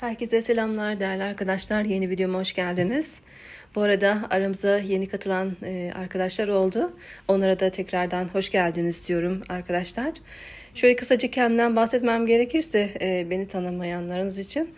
Herkese selamlar değerli arkadaşlar. Yeni videoma hoş geldiniz. Bu arada aramıza yeni katılan e, arkadaşlar oldu. Onlara da tekrardan hoş geldiniz diyorum arkadaşlar. Şöyle kısaca kendimden bahsetmem gerekirse e, beni tanımayanlarınız için.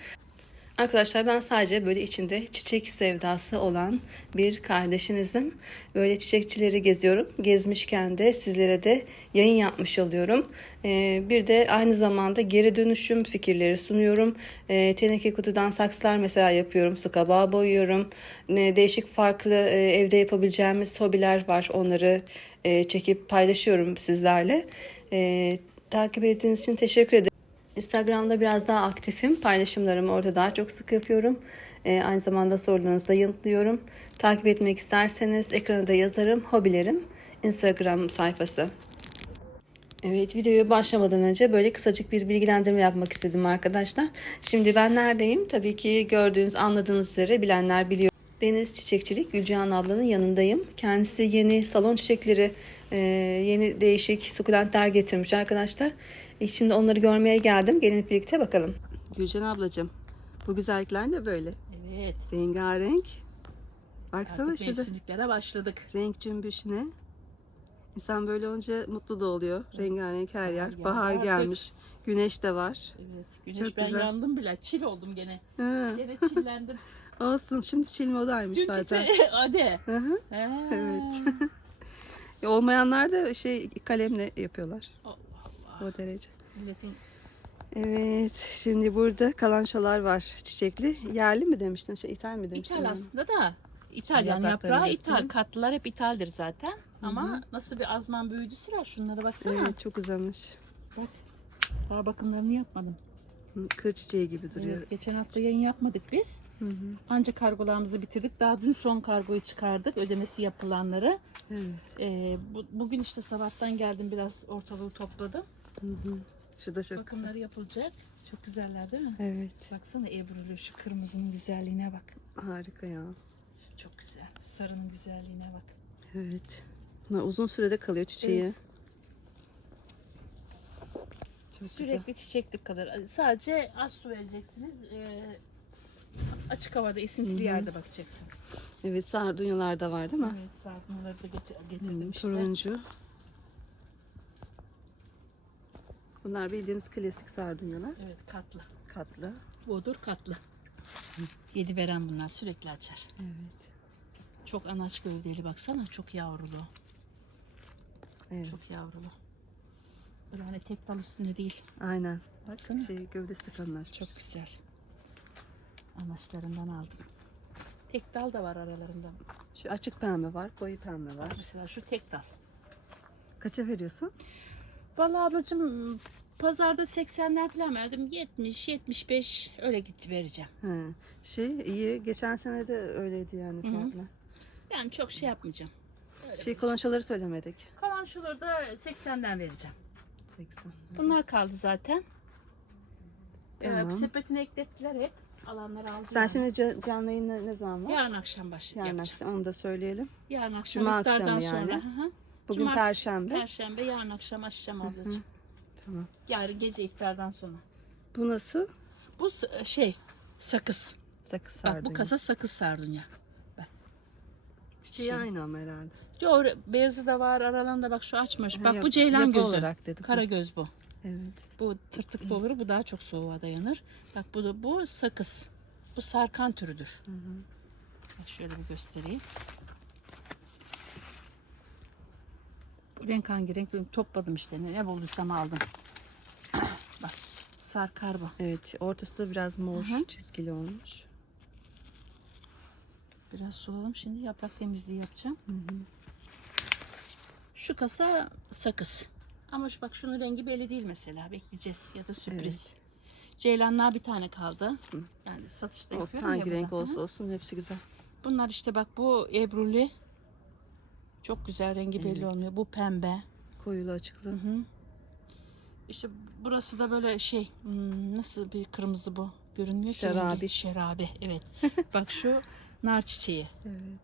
Arkadaşlar ben sadece böyle içinde çiçek sevdası olan bir kardeşinizim. Böyle çiçekçileri geziyorum. Gezmişken de sizlere de yayın yapmış oluyorum. Ee, bir de aynı zamanda geri dönüşüm fikirleri sunuyorum. Ee, teneke kutudan saksılar mesela yapıyorum. Su kabağı boyuyorum. Ee, değişik farklı e, evde yapabileceğimiz hobiler var. Onları e, çekip paylaşıyorum sizlerle. Takip ettiğiniz için teşekkür ederim. Instagram'da biraz daha aktifim. Paylaşımlarımı orada daha çok sık yapıyorum. Ee, aynı zamanda sorularınızı da yanıtlıyorum. Takip etmek isterseniz ekrana da yazarım. Hobilerim Instagram sayfası. Evet videoya başlamadan önce böyle kısacık bir bilgilendirme yapmak istedim arkadaşlar. Şimdi ben neredeyim? Tabii ki gördüğünüz anladığınız üzere bilenler biliyor. Deniz Çiçekçilik Gülcihan ablanın yanındayım. Kendisi yeni salon çiçekleri, e, yeni değişik sukulentler getirmiş arkadaşlar. E, Şimdi onları görmeye geldim. Gelin birlikte bakalım. Gülcan ablacığım bu güzellikler de böyle. Evet. Rengarenk. Baksana Artık şurada mevsimliklere başladık. renk cümbüşüne. İnsan böyle olunca mutlu da oluyor. Rengarenk her yer. geldi Bahar artık. gelmiş. Güneş de var. Evet. Güneş Çok ben güzel. yandım bile. Çil oldum gene. Ha, Gene çillendim. olsun. Şimdi çilme odaymış Dünkü zaten. Hadi. Hı hı. Ha. Evet. Ya Olmayanlar da şey kalemle yapıyorlar. O derece. Milletin Evet. Şimdi burada kalançalar var çiçekli. Yerli mi demiştin? Şey, ithal mi demiştin? İthal aslında da. İtalyan yaprağı ithal. Katlılar hep ithaldir zaten. Ama nasıl bir azman büyüdüsüler şunlara baksana. Evet çok güzelmiş. Bak. Daha bakımlarını yapmadım. Kır çiçeği gibi duruyor. Evet, geçen hafta yayın yapmadık biz. Hı hı. Ancak kargolarımızı bitirdik. Daha dün son kargoyu çıkardık. Ödemesi yapılanları. Evet. Ee, bu, bugün işte sabahtan geldim biraz ortalığı topladım. Hı hı. Şu da çok Bakımları güzel. yapılacak. Çok güzeller değil mi? Evet. Baksana Ebrulu şu kırmızının güzelliğine bak. Harika ya. Çok güzel. Sarının güzelliğine bak. Evet. Bunlar uzun sürede kalıyor çiçeği. Evet. Çok Sürekli güzel. çiçeklik kalır. Sadece az su vereceksiniz. Ee, açık havada esintili Hı hı. yerde bakacaksınız. Evet sardunyalar da var değil mi? Evet sarkmaları da getir- getirdim Hmm, işte. Turuncu. Bunlar bildiğimiz klasik sardunyalar. Evet katlı. Katlı. Bodur katlı. Yedi veren bunlar sürekli açar. Evet. Çok anaç gövdeli baksana. Çok yavrulu. Evet. Çok yavrulu. Böyle hani tek dal üstüne değil. Aynen. Baksana. Şey gövdesi kalınlaşmış. Çok güzel. Anaçlarından aldım. Tek dal da var aralarında. Şu açık pembe var, koyu pembe var. Mesela şu tek dal. Kaça veriyorsun? Vallahi ablacığım pazarda 80'ler falan verdim. 70, 75 öyle gitti vereceğim. He. Şey iyi. Geçen sene de öyleydi yani hı. fiyatlar. Yani çok şey yapmayacağım. Öyle Şey kolonçaları söylemedik. Kalan şuları da 80'den vereceğim. 80. Bunlar kaldı zaten. Tamam. Ee, sepetine eklettiler hep. Alanları aldılar. Sen şimdi ca- canlı yayın ne, ne zaman var? Yarın akşam baş Yarın akşam onu da söyleyelim. Yarın akşam Cuma iftardan akşamı sonra. yani. Hı hı. Bugün Cumartesi, perşembe. Perşembe yarın akşam açacağım ablacığım. Tamam. Yarın gece iftardan sonra. Bu nasıl? Bu şey sakız. Sakız Bak sardunya. bu kasa sakız sardunya. Çiçeği Şey- aynı ama herhalde. Yo beyazı da var aralarında bak şu açmış. Bak yap- bu ceylan gözü. olarak dedim. Kara göz bu. Evet. Bu tırtıklı olur. Bu daha çok soğuğa dayanır. Bak bu da bu sakız. Bu sarkan türüdür. Hı hı. Bak şöyle bir göstereyim. Renk hangi renk bilmiyorum. topladım işte ne, bulduysam aldım. Bak sarkar bu. Evet, ortası da biraz mor Hı hı. çizgili olmuş. Biraz suladım şimdi yaprak temizliği yapacağım. Hı hı. Şu kasa sakız. Ama şu bak şunun rengi belli değil mesela. Bekleyeceğiz ya da sürpriz. Ceylanlar bir tane kaldı. Hı. Yani satışta Olsun hangi renk olsa olsun hepsi güzel. Bunlar işte bak bu ebruli. Çok güzel rengi belli Evet. olmuyor. Bu pembe. Koyulu açıklı. Hı hı. İşte burası da böyle şey hmm, nasıl bir kırmızı bu görünmüyor ki Şerabi. rengi. Şerabi evet. bak şu nar çiçeği. Evet.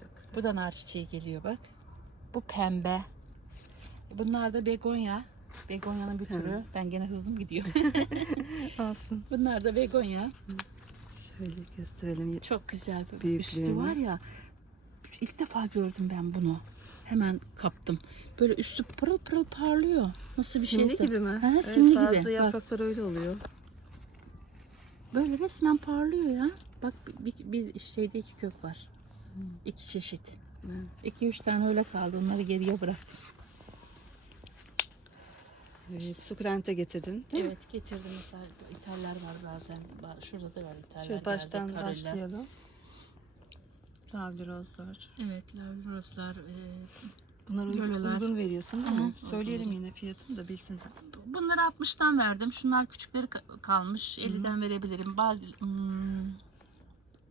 Çok güzel. Bu da nar çiçeği geliyor bak. Bu pembe. Bunlar da begonya. Begonya'nın bir türü. Ben gene hızlı gidiyorum. Olsun. Bunlar da begonya. Şöyle gösterelim. Çok güzel. Büyüklüğünü. Üstü var ya. İlk defa gördüm ben bunu. Hemen kaptım. Böyle üstü pırıl pırıl parlıyor. Nasıl bir Simli şeyse. gibi mi? Hı hı, Evet, simli gibi. Bazı Bak. yapraklar öyle oluyor. Böyle resmen parlıyor ya. Bak bir, bir, bir şeyde iki kök var. İki çeşit. İki üç tane öyle kaldı. Onları geriye bırak. Evet, sukulente getirdin değil mi? Evet getirdim mesela İtalyanlar var bazen. Ba- Şurada da var İtalyan. Şöyle baştan başlayalım. Lavli rozlar. Evet lavli rozlar. e, Bunlar uygun, uygun veriyorsun değil mi? hı, Söyleyelim uygun yine fiyatını da bilsinler. Bunları 60'tan verdim. Şunlar küçükleri ka- kalmış. 50'den verebilirim. Bazı hmm,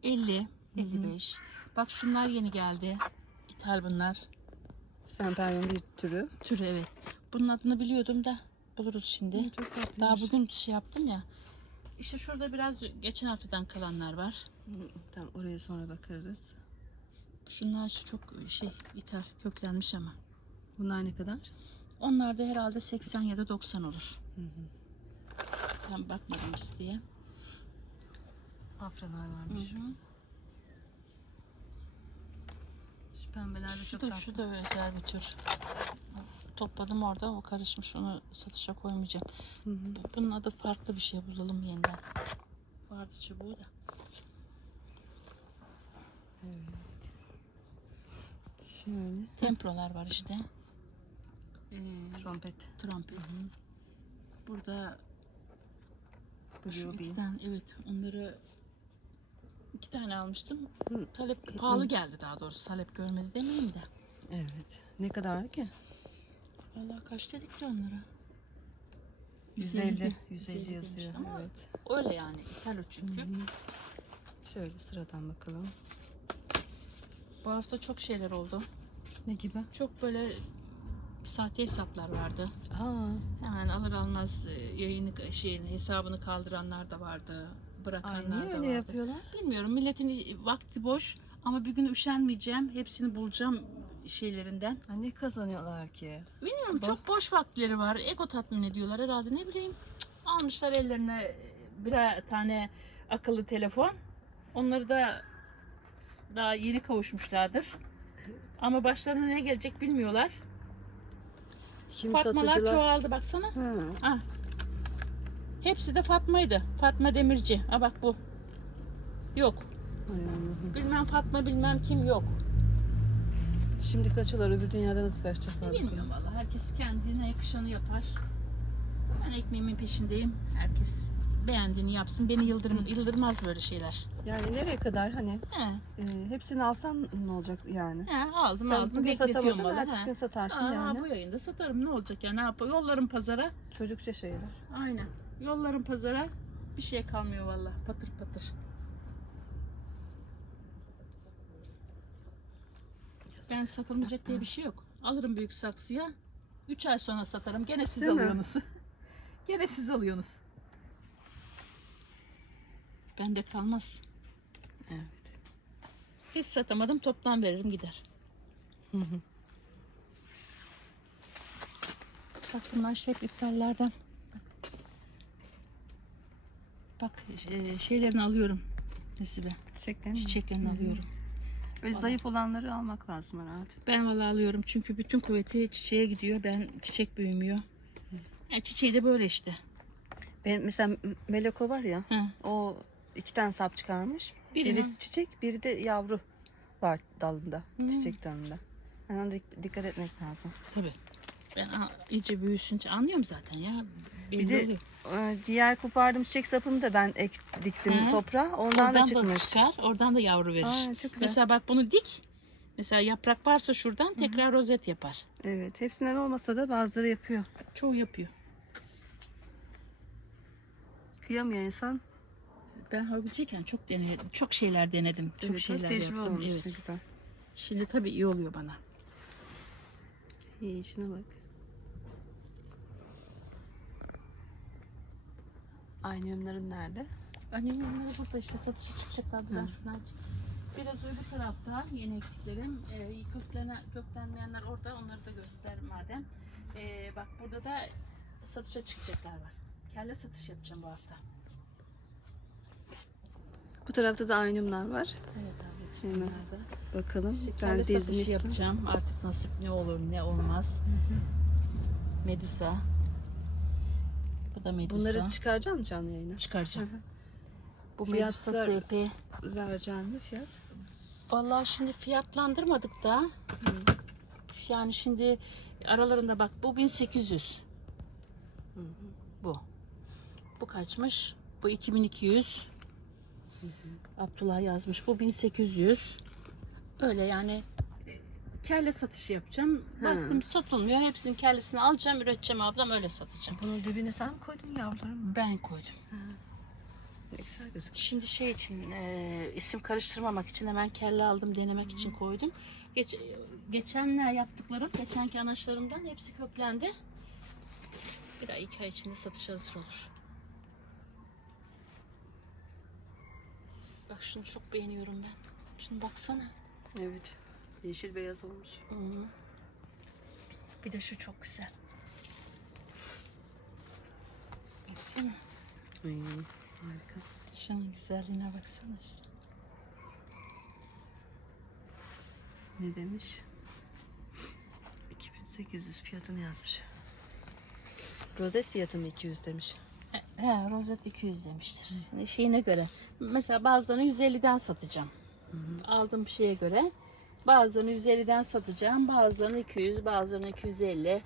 50, 55. Bak şunlar yeni geldi. İthal bunlar. Semperyum bir türü. Türü evet. Bunun adını biliyordum da buluruz şimdi. Çok tatlıymış. Daha bugün şey yaptım ya. İşte şurada biraz geçen haftadan kalanlar var. Hı, Tamam oraya sonra bakarız. Şunlar çok şey ithal köklenmiş ama. Bunlar ne kadar? Onlar da herhalde 80 ya da 90 olur. Hı hı. Ben bakmadım listeye. Afralar Hı varmış. hı. Şu pembeler de Şu çok da, tatlı. şu da özel bir tür. Topladım orada o karışmış onu satışa koymayacağım. Hı hı. Bu- Bunun adı farklı bir şey bulalım yeniden. Vardı çubuğu da. Evet. Şöyle. Temprolar var işte. Ee, Trompet. trompet. Burada şu Blue iki bean. tane evet onları iki tane almıştım. Hı. Talep pahalı geldi daha doğrusu. Talep görmedi demeyeyim de. Evet. Ne kadar ki? Vallahi kaç dedik de onlara? 150. 150 150 yazıyor. ama Evet. Öyle yani. İthal çünkü. Hı hı. Şöyle sıradan bakalım. Bu hafta çok şeyler oldu. Ne gibi? Çok böyle sahte hesaplar vardı. Aa, Hemen alır almaz e, yayını şeyin hesabını kaldıranlar da vardı. Bırakanlar ay niye da öyle vardı. yapıyorlar? Bilmiyorum milletin vakti boş ama bir gün üşenmeyeceğim. Hepsini bulacağım şeylerinden. Ha, ne kazanıyorlar ki? Bilmiyorum Bak. çok boş vakitleri var. Ego tatmin ediyorlar herhalde ne bileyim. Almışlar ellerine birer tane akıllı telefon. Onları da daha yeni kavuşmuşlardır. Ama başlarına ne gelecek bilmiyorlar. Kim Fatmalar satıcılar? çoğaldı baksana. Ha, Ah. Hepsi de Fatma'ydı. Fatma Demirci. Ha bak bu. Yok. Bilmem Fatma bilmem kim yok. Şimdi kaçıyorlar öbür dünyada nasıl kaçacaklar? Bilmiyorum valla. Herkes kendine yakışanı yapar. Ben ekmeğimin peşindeyim. Herkes beğendiğini yapsın. Beni yıldırım, yıldırmaz böyle şeyler. Yani nereye kadar hani He, e, hepsini alsan ne olacak yani? he, aldım Sen aldım. bugün Bekletiyorum satamadın ertesi gün satarsın Aa, yani. Bu yayında satarım. Ne olacak ya? Ne yapayım? Yollarım pazara. Çocukça şeyler. Aynen. Yollarım pazara. Bir şey kalmıyor valla. Patır patır. Ben satılmayacak diye bir şey yok. Alırım büyük saksıya. 3 ay sonra satarım. Gene siz Değil mi? alıyorsunuz. Gene siz alıyorsunuz. Bende kalmaz. Evet. Hiç satamadım toptan veririm gider. Hı hı. Bak bunlar hep iptallerden. Bak e, şeylerini alıyorum Nesibe. Çiçeklerini mi? Çiçeklerini alıyorum. Böyle zayıf olanları almak lazım herhalde. Ben valla alıyorum çünkü bütün kuvveti çiçeğe gidiyor. Ben çiçek büyümüyor. Yani çiçeği de böyle işte. Benim mesela Meleko var ya Hı. o iki tane sap çıkarmış. Biri Birisi mi? çiçek biri de yavru var dalında. Hmm. Çiçek dalında. Yani ona dik- dikkat etmek lazım. Tabii. Ben iyice büyüsünce anlıyorum zaten ya. Belli Bir de e, diğer kopardığım çiçek sapını da ben ek, diktim Hı. toprağa. Ondan oradan da da çıkmış. çıkar, oradan da yavru verir. Aa, çok güzel. Mesela bak bunu dik. Mesela yaprak varsa şuradan tekrar rozet yapar. Evet hepsinden olmasa da bazıları yapıyor. Çoğu yapıyor. Kıyamıyor insan. Ben hobiciyken çok denedim. Çok şeyler denedim. Çok Evet, şeyler tecrübe yaptım. olmuş Evet. güzel. Şimdi tabii iyi oluyor bana. İyi işine bak. Aynı yönlerin nerede? Annem onları burada işte satışa çıkacaklardı. Ben şuradan Biraz öbür tarafta yeni ektiklerim. Ee, köklenen, köklenmeyenler orada. Onları da göster madem. Ee, bak burada da satışa çıkacaklar var. Kelle satış yapacağım bu hafta. Bu tarafta da aynumlar var. Evet abi. Hemen. bunlarda. Bakalım. İşte Sen satışı dizmişsin. yapacağım. Artık nasip ne olur ne olmaz. Medusa. Bu da Medusa. Bunları çıkaracak mısın canlı yayına? çıkaracağım. Hı hı. Bu Fiyatlar- Medusa SP. Vereceğin mi fiyat? Vallahi şimdi fiyatlandırmadık da. Yani şimdi aralarında bak bu 1800. Hı hı. Bu. Bu kaçmış? Bu 2200. Abdullah yazmış. Bu 1800. Öyle yani kelle satışı yapacağım. Ha. Baktım satılmıyor. Hepsinin kellesini alacağım, üreteceğim ablam öyle satacağım. Bunun dibine sen mi koydun yavruları mı? Ben koydum. Ne güzel gözüküyor. Şimdi şey için e, isim karıştırmamak için hemen kelle aldım denemek için koydum. Geç, geçenler yaptıklarım, geçenki anaçlarımdan hepsi köklendi. Bir ay iki ay içinde satışa hazır olur. Bak şunu çok beğeniyorum ben. Şunu baksana. Evet. Yeşil beyaz olmuş. Hı hı. Bir de şu çok güzel. Baksana. Ay, harika. Şunun güzelliğine baksana. Ne demiş? 2800 fiyatını yazmış. Rozet fiyatı mı 200 demiş. He, rozet 200 demiştir. Şimdi şeyine göre. Mesela bazılarını 150'den satacağım. Aldığım şeye göre. Bazılarını 150'den satacağım. Bazılarını 200, bazılarını 250.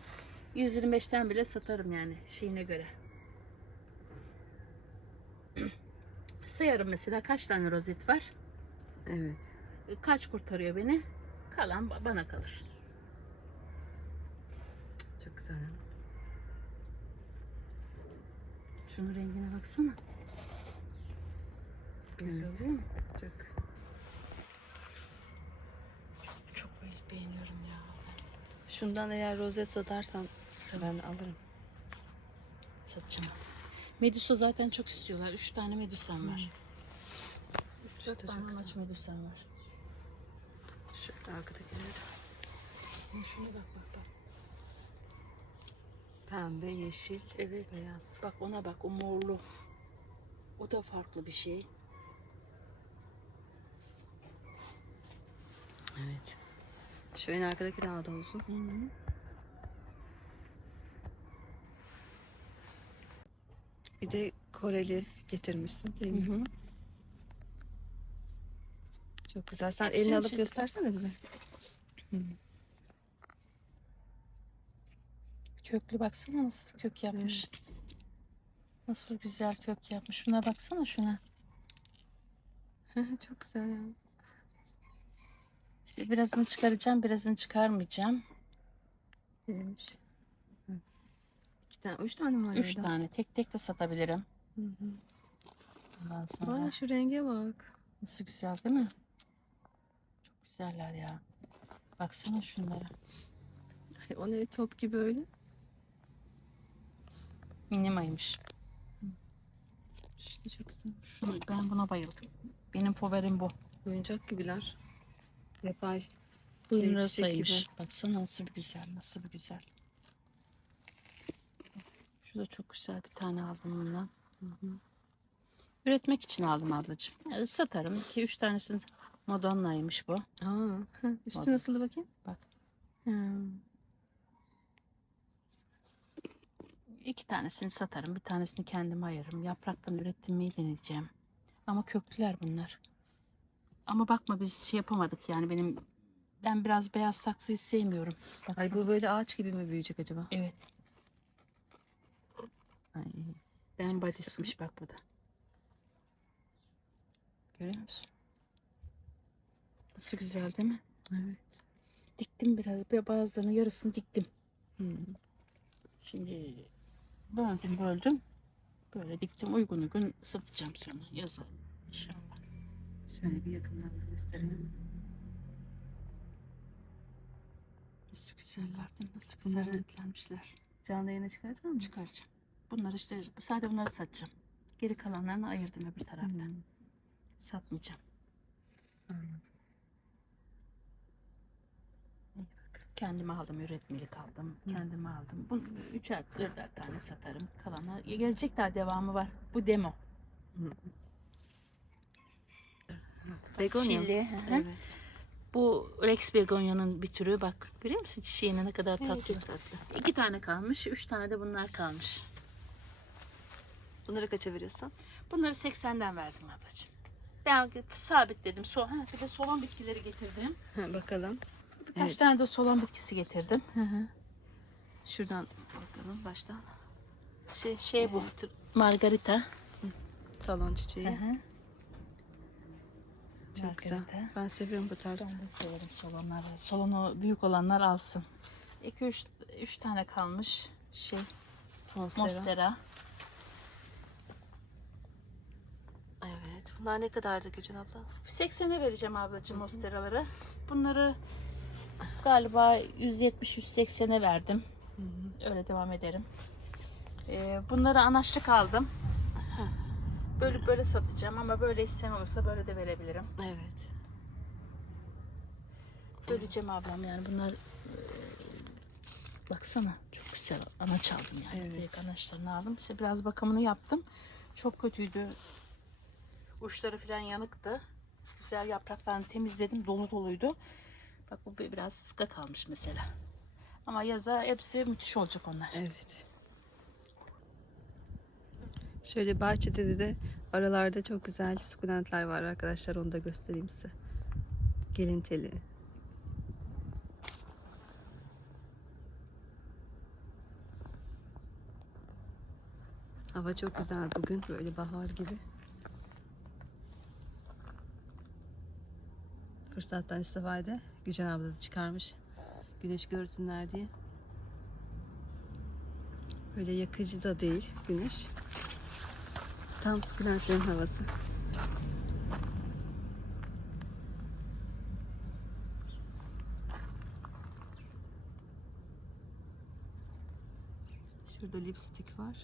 125'ten bile satarım yani şeyine göre. Sayarım mesela kaç tane rozet var. Evet. Kaç kurtarıyor beni. Kalan ba- bana kalır. Çok güzel. Şunun rengine baksana. Değil mi? Çok. Çok beğeniyorum ya. Şundan eğer rozet satarsan ben alırım. Satacağım. Medusa zaten çok istiyorlar. Üç tane medusam var. Üç dört çok tane güzel. anaç medusam var. Şöyle arkadakileri de. Şuna bak bak bak. Pembe, yeşil, Evet. beyaz. Bak ona bak o morlu. O da farklı bir şey. Evet. Şu en arkadaki daha da uzun. Hı -hı. Bir de Koreli getirmişsin değil mi? Hı -hı. Çok güzel. Sen elini alıp göstersene bize. Köklü baksana nasıl kök yapmış. Nasıl güzel kök yapmış. Şuna baksana şuna. Çok güzel ya. İşte birazını çıkaracağım, birazını çıkarmayacağım. Neymiş? Hı. İki tane, üç tane mi var Üç orada? tane. Tek tek de satabilirim. Hı hı. Ondan sonra. Aa, şu renge bak. Nasıl güzel değil mi? Çok güzeller ya. Baksana şunlara. Ay, o ne top gibi öyle. Minimaymış. İşte çok güzel. Şunu, ben buna bayıldım. Benim favorim bu. Oyuncak gibiler. Yapay. Bu Şey, lira çiçek saymış. gibi. Baksana nasıl bir güzel, nasıl bir güzel. Şu da çok güzel bir tane aldım bundan. Hı hı. Üretmek için aldım ablacığım. Yani satarım. 2-3 tanesini Madonna'ymış bu. Aa, üstü Bak. nasıldı bakayım? Bak. Ha. İki tanesini satarım. Bir tanesini kendime ayırırım. Yapraktan ürettirmeyi deneyeceğim. Ama köklüler bunlar. Ama bakma biz şey yapamadık yani benim ben biraz beyaz saksıyı sevmiyorum. Ay Baksana. bu böyle ağaç gibi mi büyüyecek acaba? Evet. Ay. Ben badismiş bak bu da. Görüyor musun? Nasıl güzel değil mi? Evet. Diktim biraz. Bazılarının yarısını diktim. Hı. Şimdi böldüm böldüm. Böyle diktim uygun uygun satacağım sonra yazın. İnşallah. Şöyle bir yakından da göstereyim. Nasıl güzeller değil mi? Nasıl güzel Bunları- renklenmişler. Canlı yayına çıkartır mı? Çıkaracağım. Bunları işte sadece bunları satacağım. Geri kalanlarını ayırdım öbür tarafta. Hı. Satmayacağım. Anladım. İyi bak. Kendime aldım, üretmelik aldım. Kendime aldım. Bunu üçer, dörder tane satarım. Kalanlar gelecek daha devamı var. Bu demo. Begonya. Çilli. Evet. Bu Rex begonya'nın bir türü. Bak görüyor musun çiçeğine ne kadar Evet, tatlı. çok tatlı. İki tane kalmış. Üç tane de bunlar kalmış. Bunları kaça veriyorsun? Bunları 80'den verdim ablacığım. Ben sabitledim. So ha, bir de solan bitkileri getirdim. Bakalım. Birkaç Evet. tane de solan bitkisi getirdim. Şuradan bakalım baştan. Şey, şey bu. Margarita. Salon çiçeği. Hı hı. Çok güzel. Ben seviyorum bu tarz. Ben de severim solanları. Solonu büyük olanlar alsın. 2 üç, üç tane kalmış şey Monstera. Monstera. Evet. Bunlar ne kadardı Gülcan abla? 80'e vereceğim ablacığım Monstera'ları. Bunları galiba 170-180'e verdim. Öyle devam ederim. Ee, bunları anaçlık aldım. Böyle böyle satacağım ama böyle isteyen olursa böyle de verebilirim. Evet. Böleceğim ablam yani bunlar e, baksana çok güzel anaç aldım yani. Evet. Direkt anaçlarını aldım. İşte biraz bakımını yaptım. Çok kötüydü. Uçları falan yanıktı. Güzel yapraklarını temizledim. Dolu doluydu. Bak bu bir- biraz sıska kalmış mesela. Ama yaza hepsi müthiş olacak onlar. Evet. Şöyle bahçede de aralarda çok güzel sukulentler var arkadaşlar. Onu da göstereyim size. Gelin teli. Hava çok güzel bugün. Böyle bahar gibi. Fırsattan istifade. Gücan abla da çıkarmış. Güneş görsünler diye. Öyle yakıcı da değil güneş. Tam sukulentlerin havası. Şurada lipstik var.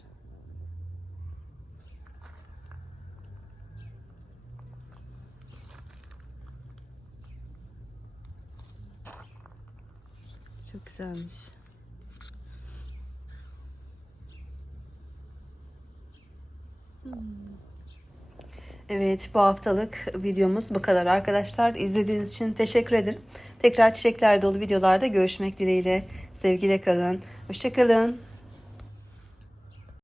Güzelmiş. Evet bu haftalık videomuz bu kadar arkadaşlar. İzlediğiniz için teşekkür ederim. Tekrar çiçekler dolu videolarda görüşmek dileğiyle. Sevgiyle kalın. Hoşçakalın.